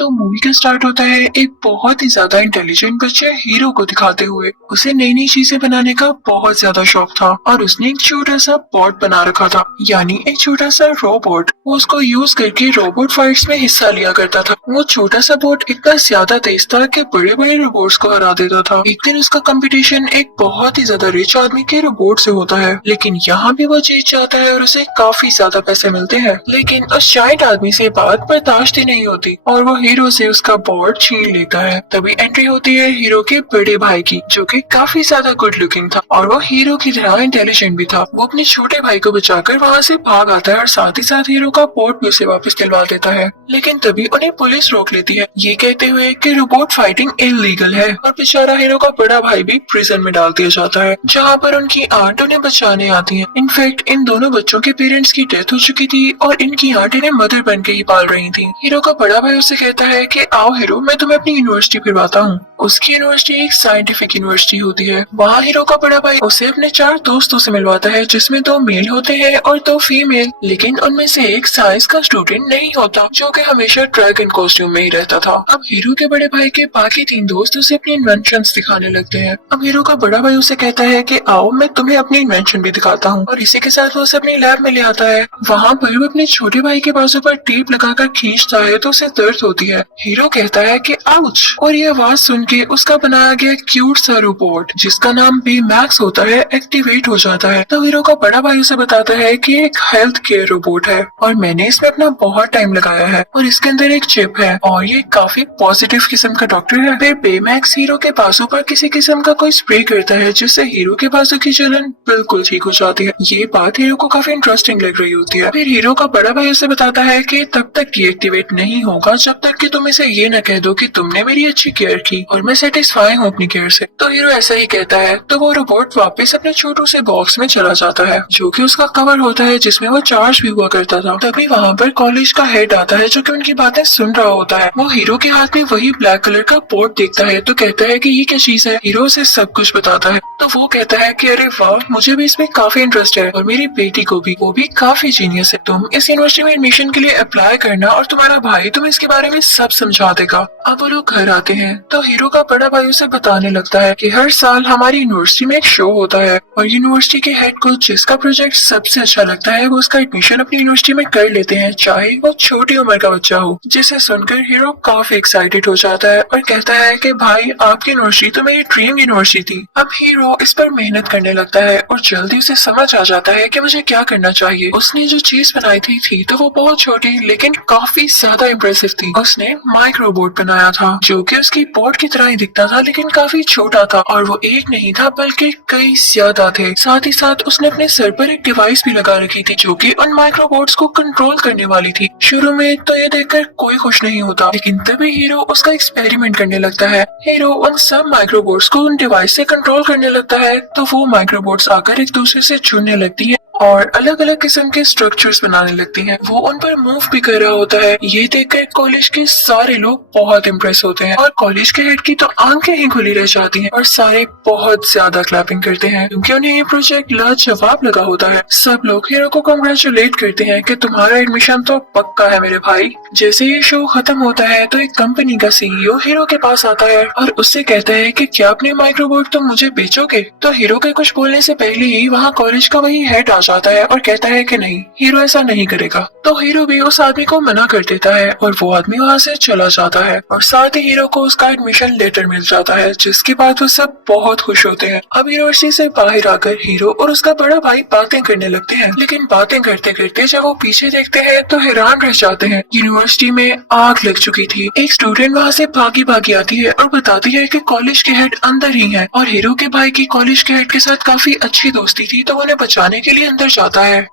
तो मूवी का स्टार्ट होता है एक बहुत ही ज्यादा इंटेलिजेंट बच्चे हीरो को दिखाते हुए। उसे नई नई चीजें बनाने का बहुत ज्यादा शौक था और उसने एक छोटा सा बॉट बना रखा था, यानी एक छोटा सा रोबोट। वो उसको यूज करके रोबोट फाइट्स में हिस्सा लिया करता था। वो छोटा सा बोट इतना ज्यादा तेज था कि बड़े बड़े रोबोट्स को हरा देता था। एक दिन उसका कंपटीशन एक बहुत ही ज्यादा रिच आदमी के रोबोट से होता है, लेकिन यहाँ भी वो जीत जाता है और उसे काफी ज्यादा पैसे मिलते हैं। लेकिन उस शाइट आदमी से बात बर्दाश्त ही नहीं होती और वो हीरो से उसका बॉट छीन लेता है। तभी एंट्री होती है हीरो के बड़े भाई की, जो कि काफी ज्यादा गुड लुकिंग था और वो हीरो की तरह इंटेलिजेंट भी था। वो अपने छोटे भाई को बचाकर वहाँ से भाग आता है और साथ ही साथ हीरो का बॉट भी उसे वापस दिलवा देता है। लेकिन तभी उन्हें पुलिस रोक लेती है, ये कहते हुए कि रोबोट फाइटिंग इलीगल है, और बेचारा हीरो का बड़ा भाई भी प्रिजन में डाल दिया जाता है, जहाँ पर उनकी आंट उन्हें बचाने आती है। इनफैक्ट इन दोनों बच्चों के पेरेंट्स की डेथ हो चुकी थी और इनकी आंट इन्हें मदर बन के ही पाल रही थी। हीरो का बड़ा भाई उससे कहता है कि आओ हीरो, मैं तुम्हें अपनी यूनिवर्सिटी फिरवाता हूँ। उसकी यूनिवर्सिटी एक साइंटिफिक यूनिवर्सिटी होती है। वहाँ हीरो का बड़ा भाई उसे अपने 4 दोस्तों से मिलवाता है, जिसमें 2 मेल होते हैं और 2 फीमेल। लेकिन उनमें से एक साइंस का स्टूडेंट नहीं होता, जो कि हमेशा ड्रैगन कॉस्ट्यूम में ही रहता था। अब हीरो के बड़े भाई के बाकी 3 दोस्त उसे अपनी इन्वेंशन दिखाने लगते हैं। अब हीरो का बड़ा भाई उसे कहता है कि आओ मैं तुम्हें अपनी इन्वेंशन भी दिखाता हूँ, और इसी के साथ वो उसे अपनी लैब में ले आता है। वहाँ पर वो अपने छोटे भाई के बाजू पर टेप लगाकर खींचता है तो उसे दर्द होती है। हीरो कहता है कि आउच, और ये आवाज सुन के उसका बनाया गया क्यूट सा रोबोट, जिसका नाम बी मैक्स होता है, एक्टिवेट हो जाता है। तो हीरो का बड़ा भाई उसे बताता है कि एक हेल्थ केयर रोबोट है और मैंने इसमें अपना बहुत टाइम लगाया है और इसके अंदर एक चिप है और ये काफी पॉजिटिव किस्म का डॉक्टर है। फिर बे मैक्स हीरो के बाजू पर किसी किस्म का कोई स्प्रे करता है, जिससे हीरो के बाजू की जलन बिल्कुल ठीक हो जाती है। ये बात हीरो को काफी इंटरेस्टिंग लग रही होती है। फिर हीरो का बड़ा भाई उसे बताता है कि तब तक ये एक्टिवेट नहीं होगा जब तक कि तुम इसे ये न कह दो कि तुमने मेरी अच्छी केयर की और मैं सेटिस्फाई हूँ अपनी केयर से। तो हीरो ऐसा ही कहता है तो वो रोबोट वापस अपने छोटू से बॉक्स में चला जाता है, जो कि उसका कवर होता है जिसमें वो चार्ज भी हुआ करता था। तभी वहाँ पर कॉलेज का हेड आता है, जो कि उनकी बातें सुन रहा होता है। वो हीरो के हाथ में वही ब्लैक कलर का पोर्ट देखता है तो कहता है कि ये क्या चीज है। हीरो से सब कुछ बताता है तो वो कहता है कि अरे वाह, मुझे भी इसमें काफी इंटरेस्ट है और मेरी बेटी को भी, वो भी काफी जीनियस है। तुम इस यूनिवर्सिटी में एडमिशन के लिए अप्लाई करना और तुम्हारा भाई तुम्हें इसके बारे में सब समझा देगा। अब वो लोग घर आते हैं तो हीरो का बड़ा भाई उसे बताने लगता है कि हर साल हमारी यूनिवर्सिटी में एक शो होता है और यूनिवर्सिटी के हेड को जिसका प्रोजेक्ट सबसे अच्छा लगता है वो उसका एडमिशन अपनी यूनिवर्सिटी में कर लेते हैं, चाहे वो छोटी उम्र का बच्चा हो। जिसे सुनकर हीरो काफी एक्साइटेड हो जाता है और कहता है कि भाई आपकी यूनिवर्सिटी तो मेरी ड्रीम यूनिवर्सिटी थी। अब हीरो इस पर मेहनत करने लगता है और जल्दी उसे समझ आ जाता है कि मुझे क्या करना चाहिए। उसने जो चीज बनाई थी तो वो बहुत छोटी लेकिन काफी ज्यादा इम्प्रेसिव थी। उसने माइक्रोबोट बनाया था जो कि उसकी बोट की तरह ही दिखता था, लेकिन काफी छोटा था और वो एक नहीं था बल्कि कई ज्यादा थे। साथ ही साथ उसने अपने सर पर एक डिवाइस भी लगा रखी थी जो कि उन माइक्रोबोट्स को कंट्रोल करने वाली थी। शुरू में तो ये देखकर कोई खुश नहीं होता, लेकिन तभी हीरो उसका एक्सपेरिमेंट करने लगता है। हीरो उन सब माइक्रोबोट्स को उन डिवाइस से कंट्रोल करने लगता है तो वो माइक्रोबोट्स आकर एक दूसरे से जुड़ने लगती है और अलग अलग किस्म के स्ट्रक्चर्स बनाने लगती हैं। वो उन पर मूव भी कर रहा होता है। ये देखकर कॉलेज के सारे लोग बहुत इम्प्रेस होते हैं और कॉलेज के हेड की तो आंखें ही खुली रह जाती हैं और सारे बहुत ज्यादा क्लैपिंग करते हैं क्योंकि उन्हें ये प्रोजेक्ट लाजवाब लगा होता है। सब लोग हीरो को कांग्रेचुलेट करते हैं कि तुम्हारा एडमिशन तो पक्का है मेरे भाई। जैसे ये शो खत्म होता है तो एक कंपनी का सीईओ हीरो के पास आता है और उससे कहता है कि क्या अपने माइक्रोबोट तुम मुझे बेचोगे। तो हीरो के कुछ बोलने से पहले ही वहाँ कॉलेज का वही हेड आता है और कहता है कि नहीं, हीरो ऐसा नहीं करेगा। तो हीरो भी उस आदमी को मना कर देता है और वो आदमी वहाँ से चला जाता है और साथ ही हीरो को उसका एडमिशन लेटर मिल जाता है, जिसके बाद वो सब बहुत खुश होते हैं। अब यूनिवर्सिटी से बाहर आकर हीरो और उसका बड़ा भाई बातें करने लगते हैं, लेकिन बातें करते करते जब वो पीछे देखते हैं तो हैरान रह जाते हैं। यूनिवर्सिटी में आग लग चुकी थी। एक स्टूडेंट वहाँ से भागी भागी आती है और बताती है कि कॉलेज के हेड अंदर ही है और हीरो के भाई की कॉलेज के हेड के साथ काफी अच्छी दोस्ती थी, तो उन्हें बचाने के लिए अंदर जाता है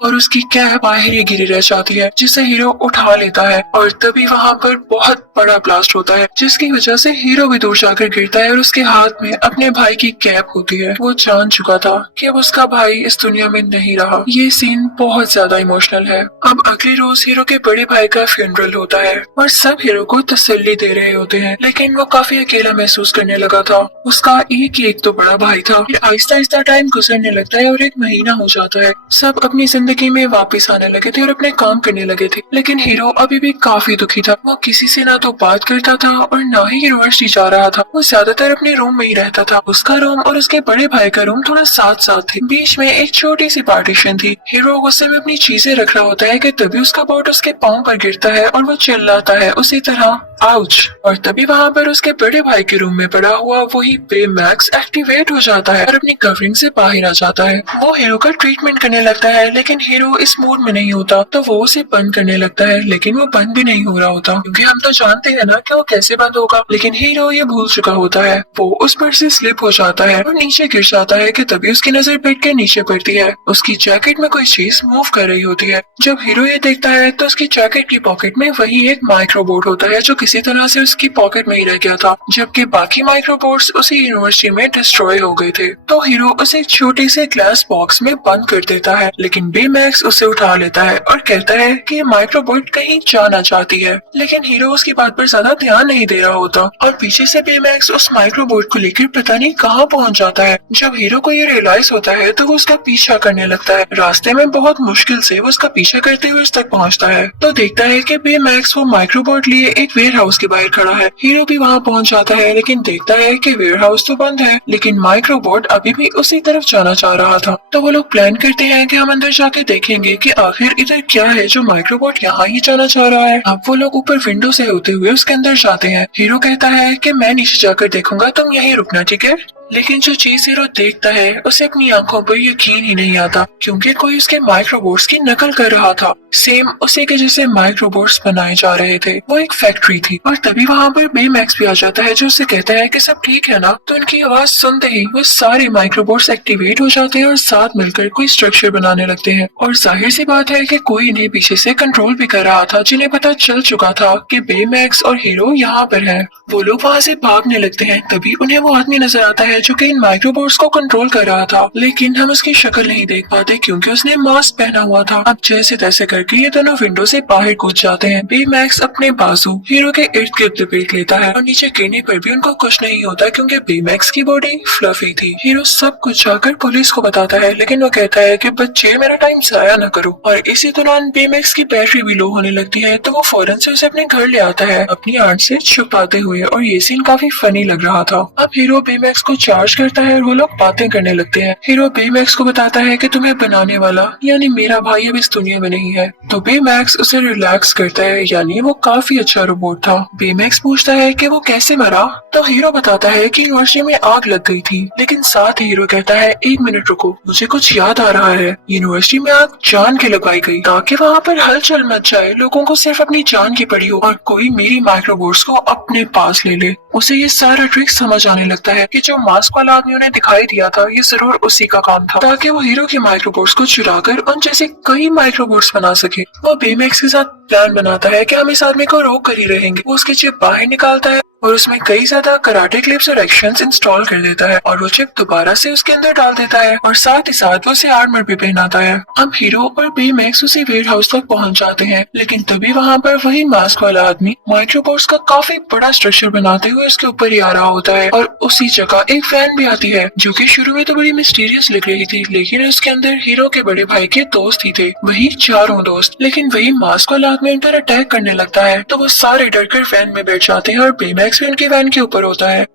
और उसकी कैप बाहर ही गिरी रह जाती है, जिसे हीरो उठा लेता है और तभी वहाँ पर बहुत बड़ा ब्लास्ट होता है, जिसकी वजह से हीरो भी दूर जाकर गिरता है और उसके हाथ में अपने भाई की कैप होती है। वो जान चुका था कि अब उसका भाई इस दुनिया में नहीं रहा। ये सीन बहुत ज्यादा इमोशनल है। अब अगले रोज हीरो के बड़े भाई का फ्यूनरल होता है और सब हीरो को तसल्ली दे रहे होते हैं, लेकिन वो काफी अकेला महसूस करने लगा था। उसका एक तो बड़ा भाई था। फिर आहिस्ता आहिस्ता टाइम गुजरने लगता है और 1 महीना हो जाता है। सब अपनी जिंदगी जिंदगी में वापस आने लगे थे और अपने काम करने लगे थे। लेकिन हीरो अभी भी काफी दुखी था। वो किसी से ना तो बात करता था और ना ही यूनिवर्सिटी जा रहा था। वो ज्यादातर अपने रूम में ही रहता था। उसका रूम और उसके बड़े भाई का रूम थोड़ा साथ साथ थे। बीच में एक छोटी सी पार्टीशन थी। हीरो गुस्से में अपनी चीजें रख रहा होता है कि तभी उसका बोट उसके पाँव पर गिरता है और वो चिल्लाता है उसी तरह आउच। और तभी वहाँ पर उसके बड़े भाई के रूम में पड़ा हुआ वही बेमैक्स एक्टिवेट हो जाता है और अपनी कवरिंग से बाहर आ जाता है। वो हीरो का ट्रीटमेंट करने लगता है, लेकिन हीरो इस मूड में नहीं होता तो वो उसे बंद करने लगता है। लेकिन वो बंद भी नहीं हो रहा होता, क्योंकि हम तो जानते हैं ना कि वो कैसे बंद होगा। लेकिन हीरो ये भूल चुका होता है। वो उस पर से स्लिप हो जाता है और नीचे गिर जाता है कि तभी उसकी नजर बेड के नीचे पड़ती है। उसकी जैकेट में कोई चीज मूव कर रही होती है। जब हीरो ये देखता है तो उसकी जैकेट की पॉकेट में वही एक माइक्रोबोट होता है जो किसी तरह से उसकी पॉकेट में ही रह गया था, जबकि बाकी माइक्रोबोट्स उसी यूनिवर्सिटी में डिस्ट्रॉय हो गए थे। तो हीरो उसे एक छोटे से ग्लास बॉक्स में बंद कर देता है, लेकिन बेमैक्स उसे उठा लेता है और कहता है कि ये माइक्रोबोट कहीं जाना चाहती है। लेकिन हीरो उसकी बात पर ज्यादा ध्यान नहीं दे रहा होता और पीछे से बेमैक्स उस माइक्रोबोट को लेकर पता नहीं कहाँ पहुँच जाता है। जब हीरो को ये रियलाइज होता है तो वो उसका पीछा करने लगता है। रास्ते में बहुत मुश्किल से वो उसका पीछा करते हुए उस तक पहुँचता है तो देखता है कि बेमैक्स वो माइक्रोबोट लिए एक वेयर हाउस के बाहर खड़ा है। हीरो भी वहाँ पहुँच जाता है, लेकिन देखता है कि वेयर हाउस तो बंद है, लेकिन माइक्रोबोट अभी भी उसी तरफ जाना चाह रहा था। तो वो लोग प्लान करते हैं कि हम अंदर जाके देखेंगे कि आखिर इधर क्या है जो माइक्रोबोट यहाँ ही जाना चाह रहा है। अब वो लोग ऊपर विंडो से होते हुए उसके अंदर जाते हैं। हीरो कहता है कि मैं नीचे जाकर देखूंगा, तुम यहीं रुकना, ठीक है। लेकिन जो चीज हीरो देखता है उसे अपनी आंखों पर यकीन ही नहीं आता, क्योंकि कोई उसके माइक्रोबोट्स की नकल कर रहा था। सेम उसी के जैसे माइक्रोबोट्स बनाए जा रहे थे। वो एक फैक्ट्री थी और तभी वहाँ पर बेमैक्स भी आ जाता है जो उसे कहता है कि सब ठीक है ना। तो उनकी आवाज सुनते ही वो सारे माइक्रोबोट्स एक्टिवेट हो जाते हैं और साथ मिलकर कोई स्ट्रक्चर बनाने लगते हैं। और जाहिर सी बात है कि कोई इन्हें पीछे से कंट्रोल भी कर रहा था, जिन्हें पता चल चुका था कि बेमैक्स और हीरो यहाँ पर है। वो लोग वहाँ से भागने लगते हैं। तभी उन्हें वो आदमी नजर आता है जो कि इन माइक्रोबोट्स को कंट्रोल कर रहा था, लेकिन हम उसकी शक्ल नहीं देख पाते क्योंकि उसने मास्क पहना हुआ था। अब जैसे तैसे करके ये दोनों विंडो से बाहर कूद जाते हैं। बेमैक्स अपने बाजू हीरो के इर्द गिर्द लपेट लेता है और नीचे गिरने पर भी उनको कुछ नहीं होता, क्योंकि बेमैक्स की बॉडी फ्लफी थी। हीरो सब कुछ जाकर पुलिस को बताता है, लेकिन वो कहता है कि बच्चे मेरा टाइम जाया न करो। और इसी दौरान बेमैक्स की बैटरी भी लो होने लगती है, तो वो फौरन से उसे अपने घर ले आता है अपनी आंट से छुपाते हुए। और ये सीन काफी फनी लग रहा था। अब हीरो बेमैक्स को चार्ज करता है और वो लोग बातें करने लगते हैं। हीरो बेमैक्स को बताता है कि तुम्हें बनाने वाला यानी मेरा भाई अब इस दुनिया में नहीं है। तो बेमैक्स उसे रिलैक्स करता है, यानी वो काफी अच्छा रोबोट था। बेमैक्स पूछता है कि वो कैसे मरा, तो हीरो बताता है कि यूनिवर्सिटी में आग लग गई थी। लेकिन साथ ही हीरो कहता है एक मिनट रुको, मुझे कुछ याद आ रहा है। यूनिवर्सिटी में आग जान के लगाई गई ताकि वहाँ पर हलचल मच जाए, लोगों को सिर्फ अपनी जान की पड़ी हो और कोई मेरी माइक्रोबोट्स को अपने पास ले ले। उसे ये सारा ट्रिक समझ आने लगता है कि जो मास्क वाला आदमी उन्हें दिखाई दिया था ये जरूर उसी का काम था, ताकि वो हीरो के माइक्रोबोट्स को चुराकर उन जैसे कई माइक्रोबोट्स बना सके। वो बेमैक्स के साथ प्लान बनाता है कि हम इस आदमी को रोक कर ही रहेंगे। वो उसकी चिप बाहर निकालता है और उसमें कई ज्यादा कराटे क्लिप्स और एक्शंस इंस्टॉल कर देता है और वो चिप दोबारा से उसके अंदर डाल देता है और साथ ही साथ वो उसे आर्मर भी पहनाता है। अब हीरो और बेमैक्स उसी वेयर हाउस तक पहुंच जाते हैं, लेकिन तभी वहाँ पर वही मास्क वाला आदमी माइक्रोबोट्स का काफी बड़ा स्ट्रक्चर बनाते हुए उसके ऊपर ही आ रहा होता है। और उसी जगह एक फैन भी आती है जो कि शुरू में तो बड़ी मिस्टीरियस लग रही थी, लेकिन उसके अंदर हीरो के बड़े भाई के दोस्त ही थे, वही चारों दोस्त। लेकिन वही मास्क वाला आदमी उन पर अटैक करने लगता है तो वो सारे डरकर फैन में बैठ जाते हैं और बेमैक्स भी उनके वैन के ऊपर होता है।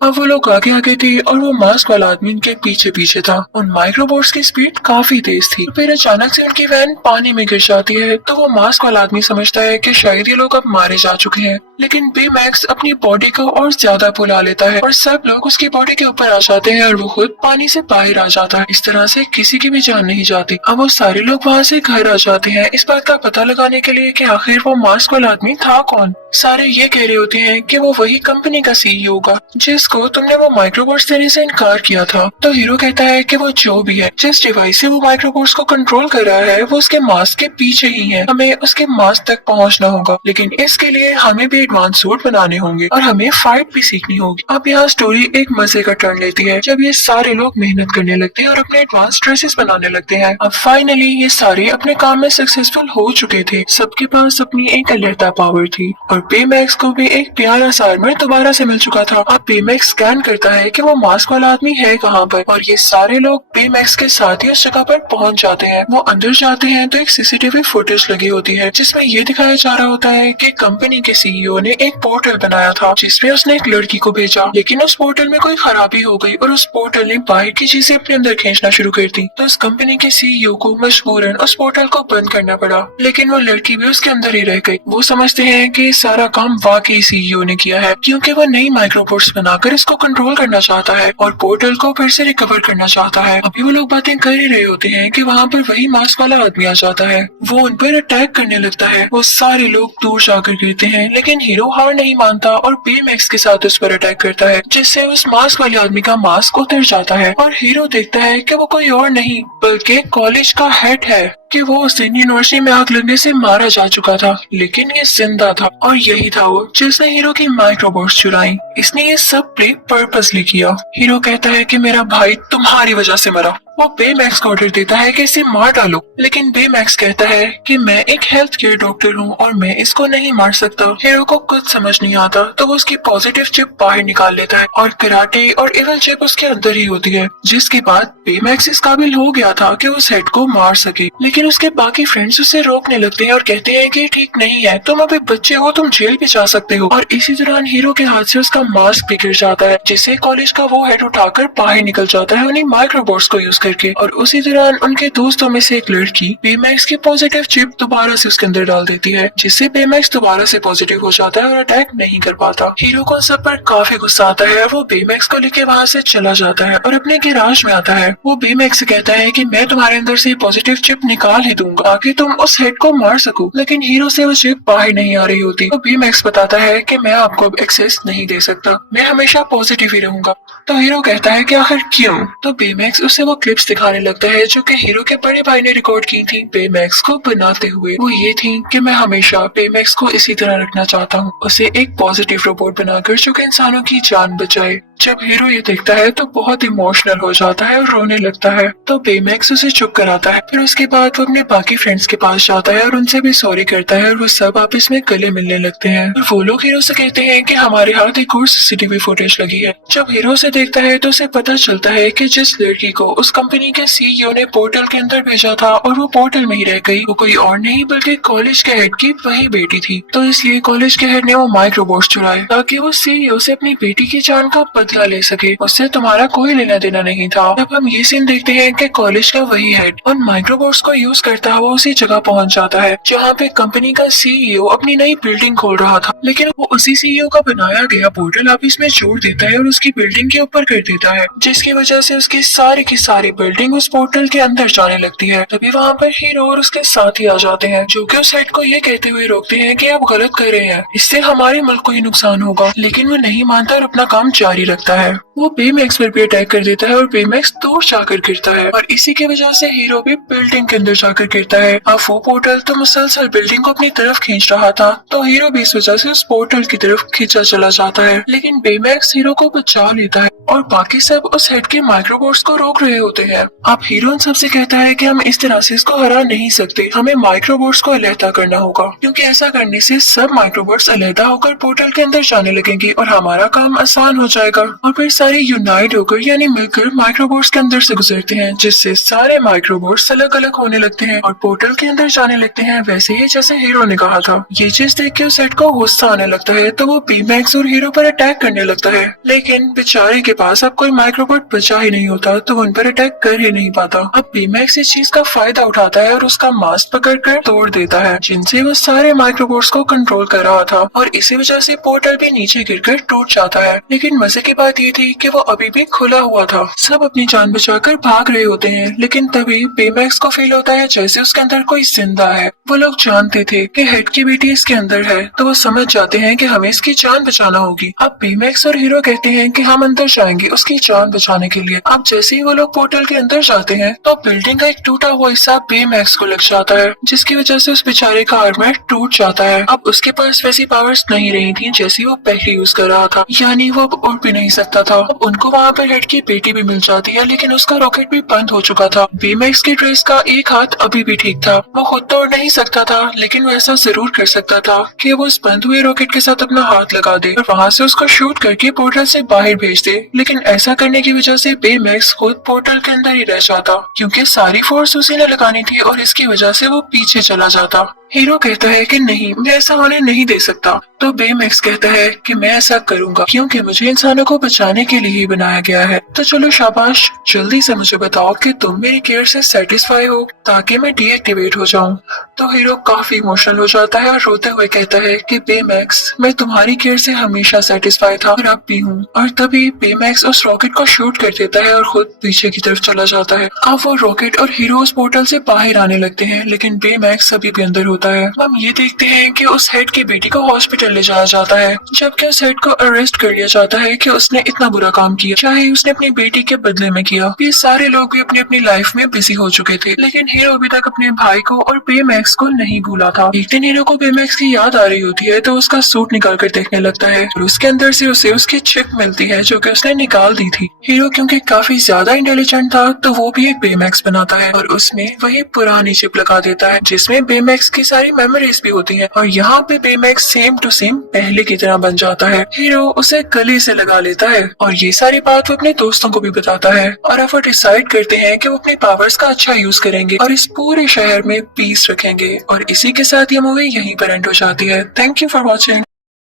अब वो लोग आगे आगे थे और वो मास्क वाला आदमी उनके पीछे पीछे था। उन माइक्रोबोट्स की स्पीड काफी तेज थी। फिर अचानक से उनकी वैन पानी में गिर जाती है तो वो मास्क वाला आदमी समझता है कि शायद ये लोग अब मारे जा चुके हैं, लेकिन बेमैक्स अपनी बॉडी को और ज्यादा फुला लेता है और सब लोग उसकी बॉडी के ऊपर आ जाते हैं और वो खुद पानी से बाहर आ जाता है। इस तरह से किसी की भी जान नहीं जाती। अब वो सारे लोग वहाँ से घर आ जाते हैं इस बात का पता लगाने के लिए कि आखिर वो मास्क वाला आदमी था कौन। सारे ये कह रहे होते हैं कि वो वही कंपनी का सीईओ होगा जिसको तुमने वो माइक्रोबोट्स देने से इनकार किया था। तो हीरो कहता है कि वो जो भी है, जिस डिवाइस से वो माइक्रोबोट्स को कंट्रोल कर रहा है वो उसके मास्क के पीछे ही है, हमें उसके मास्क तक पहुंचना होगा, लेकिन इसके लिए हमें भी एडवांस सूट बनाने होंगे और हमें फाइट भी सीखनी होगी। अब यहाँ स्टोरी एक मजे का टर्न लेती है जब ये सारे लोग मेहनत करने लगते हैं और अपने एडवांस ड्रेसेस बनाने लगते हैं। अब फाइनली ये सारे अपने काम में सक्सेसफुल हो चुके थे, सबके पास अपनी एक अलहदा पावर थी और पेमैक्स को भी एक प्यारा सा आर्मर दोबारा से मिल चुका था। अब पेमैक्स स्कैन करता है कि वो मास्क वाला आदमी है कहाँ पर और ये सारे लोग पेमैक्स के साथ ही उस जगह पर पहुंच जाते हैं। वो अंदर जाते हैं तो एक सीसीटीवी फुटेज लगी होती है जिसमें ये दिखाया जा रहा होता है कि कंपनी के सीईओ ने एक पोर्टल बनाया था जिसमें उसने एक लड़की को भेजा, लेकिन उस पोर्टल में कोई खराबी हो गई और उस पोर्टल ने बाहर की चीजें अपने अंदर खींचना शुरू कर दी। तो उस कंपनी के सीईओ को मजबूरन उस पोर्टल को बंद करना पड़ा, लेकिन वो लड़की भी उसके अंदर ही रह गई। वो समझते हैं कि सारा काम वाकई सीईओ ने किया है क्योंकि वो नई माइक्रोपोर्ट्स बनाकर इसको कंट्रोल करना चाहता है और पोर्टल को फिर से रिकवर करना चाहता है। अभी वो लोग बातें कर ही रहे होते हैं कि वहाँ पर वही मास्क वाला आदमी आ जाता है। वो उन पर अटैक करने लगता है। वो सारे लोग दूर जाकर गिरते हैं, लेकिन हीरो हार नहीं मानता और पेमैक्स के साथ उस पर अटैक करता है जिससे उस मास्क वाले आदमी का मास्क उतर जाता है और हीरो देखता है कि वो कोई और नहीं बल्कि कॉलेज का हेड है कि वो उस दिन यूनिवर्सिटी में आग लगने से मारा जा चुका था, लेकिन ये जिंदा था और यही था वो जिसने हीरो की माइक्रोबॉट्स चुराई। इसने ये सब प्ले पर्पसली किया। हीरो कहता है कि मेरा भाई तुम्हारी वजह से मरा। वो बेमैक्स को ऑर्डर देता है कि इसे मार डालो, लेकिन बेमैक्स कहता है कि मैं एक हेल्थ केयर डॉक्टर हूँ और मैं इसको नहीं मार सकता। हीरो को कुछ समझ नहीं आता तो वो उसकी पॉजिटिव चिप बाहर निकाल लेता है और कराटे और इवल चिप उसके अंदर ही होती है, जिसके बाद बेमैक्स इस काबिल हो गया था कि उस हेड को मार सके। लेकिन उसके बाकी फ्रेंड्स उसे रोकने लगते हैं और कहते हैं कि ठीक नहीं है, तुम अभी बच्चे हो, तुम जेल भी जा सकते हो। और इसी दौरान हीरो के हाथ से उसका मास्क भी गिर जाता है जिससे कॉलेज का वो हेड उठाकर बाहर निकल जाता है उन्हीं माइक्रोबॉट्स को यूज करके। और उसी दौरान उनके दोस्तों में से एक लड़की बेमैक्स की पॉजिटिव चिप दोबारा से उसके अंदर डाल देती है जिससे बेमैक्स दोबारा से पॉजिटिव हो जाता है और अटैक नहीं कर पाता। हीरो को सब पर काफी गुस्सा आता है। वो बेमैक्स को लेके वहाँ से चला जाता है और अपने गैराज में आता है। वो बेमैक्स से कहता है कि मैं तुम्हारे अंदर से पॉजिटिव चिप निकाल ही दूंगा ताकि तुम उस हेड को मार सको, लेकिन हीरो से वो चिप बाहर नहीं आ रही होती। तो बेमैक्स बताता है कि मैं आपको एक्सेस नहीं दे सकता, मैं हमेशा पॉजिटिव ही रहूंगा। तो हीरो कहता है कि आखिर क्यों? तो बेमैक्स उसे वो क्लिप्स दिखाने लगता है जो कि हीरो के बड़े भाई ने रिकॉर्ड की थी बेमैक्स को बनाते हुए। वो ये थी कि मैं हमेशा बेमैक्स को इसी तरह रखना चाहता हूँ, उसे एक पॉजिटिव रोबोट बनाकर जो कि इंसानों की जान बचाए। जब हीरो ये देखता है तो बहुत इमोशनल हो जाता है और रोने लगता है। तो बेमैक्स उसे चुप कराता है। फिर उसके बाद वो अपने बाकी फ्रेंड्स के पास जाता है और उनसे भी सॉरी करता है और वो सब आपस में गले मिलने लगते हैं। और वो लोग हीरो से कहते हैं कि हमारे हाथ एक और सीसीटीवी फुटेज लगी है। जब हीरो से देखता है तो उसे पता चलता है कि जिस लड़की को उस कंपनी के सीईओ ने पोर्टल के अंदर भेजा था और वो पोर्टल में ही रह गई, वो कोई और नहीं बल्कि कॉलेज के हेड की वही बेटी थी। तो इसलिए कॉलेज के हेड ने वो माइक्रोबॉट्स चुराए ताकि वो सीईओ से अपनी बेटी की जान का बदला ले सके। उससे तुम्हारा कोई लेना देना नहीं था। तब हम ये सीन देखते हैं कि कॉलेज का वही हेड उन माइक्रोबॉट्स को यूज करता हुआ उसी जगह पहुंच जाता है जहाँ पे कंपनी का सीईओ अपनी नई बिल्डिंग खोल रहा था, लेकिन वो उसी सीईओ का बनाया गया पोर्टल ऑफिस में जोड़ देता है और उसकी बिल्डिंग के ऊपर कर देता है, जिसकी वजह से उसकी सारी की सारी बिल्डिंग उस पोर्टल के अंदर जाने लगती है। तभी वहाँ पर हीरो और उसके साथी आ जाते हैं जो कि उस हेड को ये कहते हुए रोकते हैं कि आप गलत कर रहे हैं, इससे हमारे मुल्क को ही नुकसान होगा। लेकिन वो नहीं मानता और अपना काम जारी रखता है। वो बेमैक्स पर भी अटैक कर देता है और बेमैक्स दूर जाकर गिरता है और इसी की वजह से हीरो भी बिल्डिंग के अंदर जाकर गिरता है। अब वो पोर्टल तो मुसलसल बिल्डिंग को अपनी तरफ खींच रहा था, तो हीरो भी इस वजह से उस पोर्टल की तरफ खींचा चला जाता है, लेकिन बेमैक्स हीरो को बचा लेता है और बाकी सब उस हेड के माइक्रोबॉट्स को रोक रहे होते हैं। अब हीरो उन सबसे कहता है कि हम इस तरह से इसको हरा नहीं सकते, हमें माइक्रोबॉट्स को अलहदा करना होगा, क्योंकि ऐसा करने से सब माइक्रोबॉट्स अलहदा होकर पोर्टल के अंदर जाने लगेंगे और हमारा काम आसान हो जाएगा। और फिर सारे यूनाइट होकर यानी मिलकर माइक्रोबॉट्स के अंदर से गुजरते हैं, जिससे सारे माइक्रोबॉट्स अलग अलग होने लगते हैं और पोर्टल के अंदर जाने लगते हैं, वैसे ही जैसे हीरो ने कहा था। ये चीज देख के उस हेड को गुस्सा आने लगता है, तो वो बेमैक्स और हीरो पर अटैक करने लगता है, लेकिन बेचारे के पास अब कोई माइक्रोबॉट बचा ही नहीं होता, तो उन पर अटैक कर ही नहीं पाता। अब बेमैक्स इस चीज का फायदा उठाता है और उसका मास्क पकड़कर तोड़ देता है, जिनसे वो सारे माइक्रोबॉट्स को कंट्रोल कर रहा था और इसी वजह से पोर्टल भी नीचे गिरकर टूट जाता है। लेकिन मजे की बात ये थी कि वो अभी भी खुला हुआ था। सब अपनी जान बचाकर भाग रहे होते हैं, लेकिन तभी बेमैक्स को फील होता है जैसे उसके अंदर कोई जिंदा है। वो लोग जानते थे कि हेड की बेटी इसके अंदर है, तो वो समझ जाते हैं कि हमें इसकी जान बचाना होगी। अब बेमैक्स और हीरो कहते हैं कि हम अंदर जाएंगे उसकी जान बचाने के लिए। अब जैसे ही वो लोग पोर्टल के अंदर जाते हैं तो बिल्डिंग का एक टूटा हुआ हिस्सा बेमैक्स को लग जाता है, जिसकी वजह से उस बेचारे का आर्मर टूट जाता है। अब उसके पास वैसी पावर्स नहीं रही थी जैसी वो पहले यूज कर रहा था, यानी वो अब उड़ भी नहीं सकता था। अब उनको वहाँ पर हेड की बेटी भी मिल जाती है, लेकिन उसका रॉकेट भी बंद हो चुका था। बेमैक्स की ड्रेस का एक हाथ अभी भी ठीक था। वो खुद तो उड़ नहीं सकता था, लेकिन वो ऐसा जरूर कर सकता था कि वो उस बंद हुए रॉकेट के साथ अपना हाथ लगा दे और वहाँ से उसको शूट करके पोर्टल से बाहर भेज दे। लेकिन ऐसा करने की वजह से बेमैक्स खुद पोर्टल के अंदर ही रह जाता, क्योंकि सारी फोर्स उसी ने लगानी थी और इसकी वजह से वो पीछे चला जाता। हीरो कहता है कि नहीं, मैं ऐसा होने नहीं दे सकता। तो बेमैक्स कहता है कि मैं ऐसा करूंगा, क्योंकि मुझे इंसानों को बचाने के लिए ही बनाया गया है। तो चलो शाबाश, जल्दी से मुझे बताओ कि तुम मेरी केयर से सेटिस्फाई हो, ताकि मैं डीएक्टिवेट हो जाऊं। तो हीरो काफी इमोशनल हो जाता है और रोते हुए कहता है कि बेमैक्स, मैं तुम्हारी केयर से हमेशा सेटिस्फाई था और अब भी हूँ। और तभी बेमैक्स उस रॉकेट को शूट कर देता है और खुद पीछे की तरफ चला जाता है। अब वो रॉकेट और हीरो उस पोर्टल से बाहर आने लगते हैं, लेकिन बेमैक्स अभी भी अंदर होता है। हम ये देखते हैं कि उस हेड की बेटी को हॉस्पिटल ले जाया जाता है, जबकि उस हेड को अरेस्ट कर लिया जाता है कि उसने इतना बुरा काम किया, चाहे उसने अपनी बेटी के बदले में किया। ये सारे लोग भी अपनी अपनी लाइफ में बिजी हो चुके थे, लेकिन हीरो अभी तक अपने भाई को और बेमैक्स को नहीं भूला था। एक दिन हीरो को बेमैक्स की याद आ रही होती है, तो उसका सूट निकाल कर देखने लगता है और उसके अंदर से उसे उसकी चिप मिलती है जो कि उसने निकाल दी थी। हीरो क्योंकि काफी ज्यादा इंटेलिजेंट था, तो वो भी एक बेमैक्स बनाता है और उसमें वही पुरानी चिप लगा देता है जिसमें बेमैक्स की सारी मेमोरीज भी होती हैं। और यहाँ पे बेमैक्स सेम टू सेम पहले की तरह बन जाता है। हीरो उसे गले से लगा लेता है और ये सारी बात वो अपने दोस्तों को भी बताता है। और अब वो डिसाइड करते हैं कि वो अपने पावर्स का अच्छा यूज करेंगे और इस पूरे शहर में पीस रखेंगे। और इसी के साथ ये मूवी यहीं पर एंड हो जाती है। Thank you for watching.